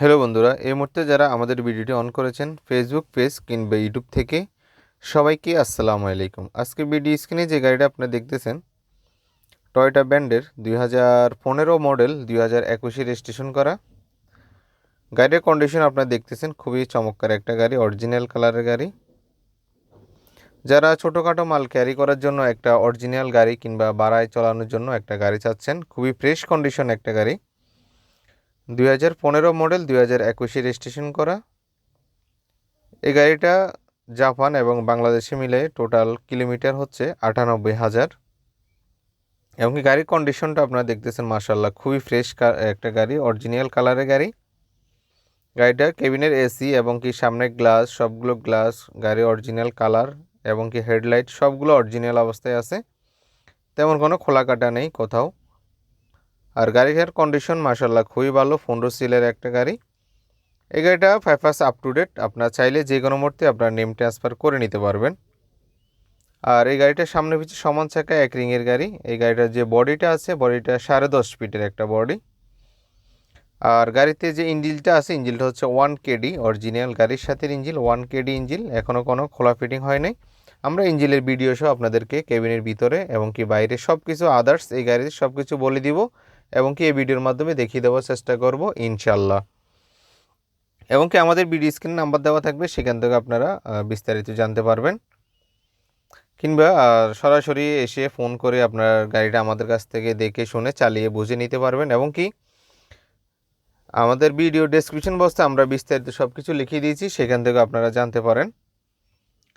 Hello বন্ধুরা, এই মুহূর্তে যারা আমাদের ভিডিওটি অন করেছেন ফেসবুক পেজ কিংবা ইউটিউব থেকে, সবাইকে আসসালামু আলাইকুম। আজকে ভিডিও স্ক্রিনে যে গাড়িটা আপনারা দেখতেছেন টয়টা ব্যান্ডের দুই হাজার পনেরো মডেল দুই হাজার একুশে রেজিস্ট্রেশন করা। গাড়ির কন্ডিশন আপনারা দেখতেছেন, খুবই চমৎকার একটা গাড়ি অরিজিনাল কালারের গাড়ি। যারা ছোটোখাটো মাল ক্যারি করার জন্য একটা অরিজিনাল গাড়ি কিংবা বাড়ায় চালানোর জন্য একটা গাড়ি চাচ্ছেন, খুবই ফ্রেশ কন্ডিশন একটা গাড়ি। দুই হাজার পনেরো মডেল, দুই হাজার একুশে রেজিস্ট্রেশন করা। এই গাড়িটা জাপান এবং বাংলাদেশে মিলে টোটাল কিলোমিটার হচ্ছে আটানব্বই হাজার। এবং গাড়ির কন্ডিশনটা আপনারা দেখতেছেন মার্শাল্লাহ খুবই ফ্রেশ একটা গাড়ি অরিজিনাল কালারের গাড়ি। গাড়িটা কেবিনের এসি এবং কি সামনের গ্লাস সবগুলো গ্লাস গাড়ি অরিজিনাল কালার এবং কি হেডলাইট সবগুলো অরিজিনাল অবস্থায় আছে। তেমন কোনো খোলা কাটা নেই কোথাও। আর গাড়িটার কন্ডিশন মাসাল্লাহ খুবই ভালো, পনেরো সিলের একটা গাড়ি। এই গাড়িটা ফাইভ পাস আপ টু ডেট আপনার চাইলে যে কোনো মুহূর্তে আপনার নেম ট্রান্সফার করে নিতে পারবেন। আর এই গাড়িটার সামনে পিছিয়ে সমান চাকা, এক রিংয়ের গাড়ি। এই গাড়িটার যে বডিটা আছে বডিটা সাড়ে দশ ফিটের একটা বডি আর গাড়িতে যে ইঞ্জিলটা আছে, ইঞ্জিলটা হচ্ছে ওয়ান কেডি অরিজিনাল গাড়ির সাথে ইঞ্জিল ওয়ান কেডি ইঞ্জিল। এখনও কোনো খোলা ফিটিং হয় নাই। আমরা ইঞ্জিলের ভিডিও সহ আপনাদেরকে কেবিনের ভিতরে এবং কি বাইরে সব কিছু আদার্স এই গাড়িতে সব কিছু বলে দিব। এবং কি এই ভিডিওর মাধ্যমে দেখিয়ে দেওয়ার চেষ্টা করব ইনশাল্লাহ এবং কি আমাদের ভিডিও স্ক্রিন নাম্বার দেওয়া থাকবে, সেখান থেকে আপনারা বিস্তারিত জানতে পারবেন। কিংবা সরাসরি এসে ফোন করে আপনার গাড়িটা আমাদের কাছ থেকে দেখে শুনে চালিয়ে বুঝে নিতে পারবেন এবং কি আমাদের ভিডিও ডেসক্রিপশন বক্সে আমরা বিস্তারিত সব কিছু লিখিয়ে দিয়েছি, সেখান থেকে আপনারা জানতে পারেন।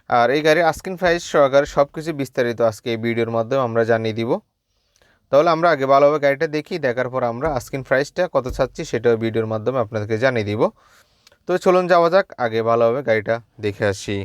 আর এই গাড়ির আস্কিন প্রাইস সহকারে সব কিছু বিস্তারিত আজকে এই ভিডিওর মাধ্যমে আমরা জানিয়ে দিব। তাহলে আমরা আগে ভালোভাবে গাড়িটা দেখি, দেখার পর আমরা আস্কিন প্রাইসটা কত ছাড়ছি সেটা ভিডিওর মাধ্যমে আপনাদেরকে জানিয়ে দিব। তো চলুন যাওয়া যাক, আগে ভালোভাবে গাড়িটা দেখে আসি।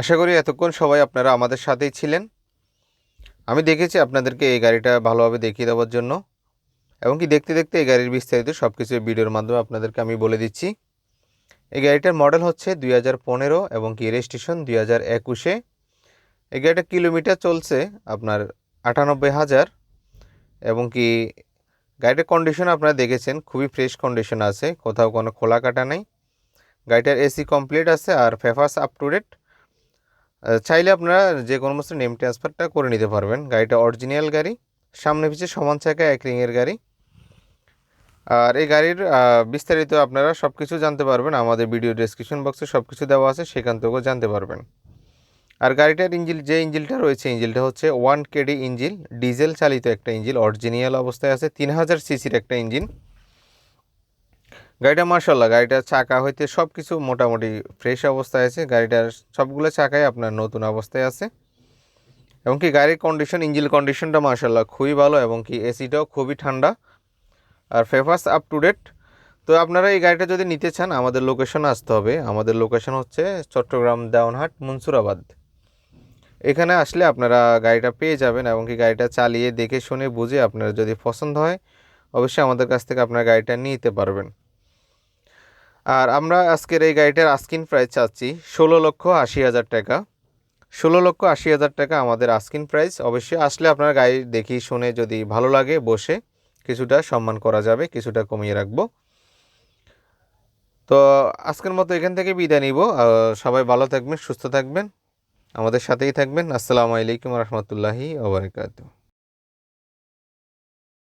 আশা করি এতক্ষণ সবাই আপনারা আমাদের সাথেই ছিলেন। আমি দেখেছি আপনাদেরকে এই গাড়িটা ভালোভাবে দেখিয়ে দেওয়ার জন্য। এবং কি দেখতে দেখতে এই গাড়ির বিস্তারিত সব কিছু ভিডিওর মাধ্যমে আপনাদেরকে আমি বলে দিচ্ছি। এই গাড়িটার মডেল হচ্ছে দুই হাজার পনেরো এবং কি রেজিস্ট্রেশন দুই হাজার একুশে। এই গাড়িটা কিলোমিটার চলছে আপনার আটানব্বই হাজার। এবং কি গাড়িটার কন্ডিশন আপনারা দেখেছেন, খুবই ফ্রেশ কন্ডিশন আছে, কোথাও কোনো খোলা কাটা নেই। গাড়িটার এসি কমপ্লিট আছে আর ফেফাস আপ টু ডেট চাইলে আপনারা যে কোনো মাসে নেম ট্রান্সফারটা করে নিতে পারবেন। গাড়িটা অরিজিনাল গাড়ি, সামনে পিছিয়ে সমান চাকা, এক রিংয়ের গাড়ি। আর এই গাড়ির বিস্তারিত আপনারা সব কিছু জানতে পারবেন। আমাদের ভিডিও ডেসক্রিপশন বক্সে সব কিছু দেওয়া আছে, সেখান থেকেও জানতে পারবেন। আর গাড়িটার ইঞ্জিল যে ইঞ্জিলটা রয়েছে ইঞ্জিলটা হচ্ছে ওয়ান কেডি ইঞ্জিল ডিজেল চালিত একটা ইঞ্জিল অরিজিনাল অবস্থায় আছে। তিন হাজার সিসির একটা ইঞ্জিন গাড়িটা মার্শাল্লাহ গাড়িটার চাকা হইতে সব কিছু মোটামুটি ফ্রেশ অবস্থায় আছে। গাড়িটার সবগুলো চাকাই আপনার নতুন অবস্থায় আছে। এবং কি গাড়ির কন্ডিশন ইঞ্জিন কন্ডিশনটা মার্শাল্লাহ খুবই ভালো এবং কি এসিটাও খুবই ঠান্ডা। আর ফেফাস আপ টু ডেট তো আপনারা এই গাড়িটা যদি নিতে চান, আমাদের লোকেশন আসতে হবে। আমাদের লোকেশন হচ্ছে চট্টগ্রাম দেওয়ানহাট, মনসুরাবাদ। এখানে আসলে আপনারা গাড়িটা পেয়ে যাবেন এবং কি গাড়িটা চালিয়ে দেখে শুনে বুঝে আপনার যদি পছন্দ হয়, অবশ্যই আমাদের কাছ থেকে আপনার গাড়িটা নিতে পারবেন। আর আমরা আজকের এই গাড়িটার আস্কিন প্রাইস চাচ্ছি ষোলো লক্ষ আশি হাজার টাকা। ষোলো লক্ষ আশি হাজার টাকা আমাদের আস্কিন প্রাইস অবশ্যই আসলে আপনার গাড়ি দেখি শুনে যদি ভালো লাগে বসে কিছুটা সম্মান করা যাবে, কিছুটা কমিয়ে রাখব। তো আজকের মতো এখান থেকে বিদায় নিব। সবাই ভালো থাকবেন, সুস্থ থাকবেন। আমাদের সাথেই থাকবেন। আসসালামু আলাইকুম রহমতুল্লাহি ওবরাকাতু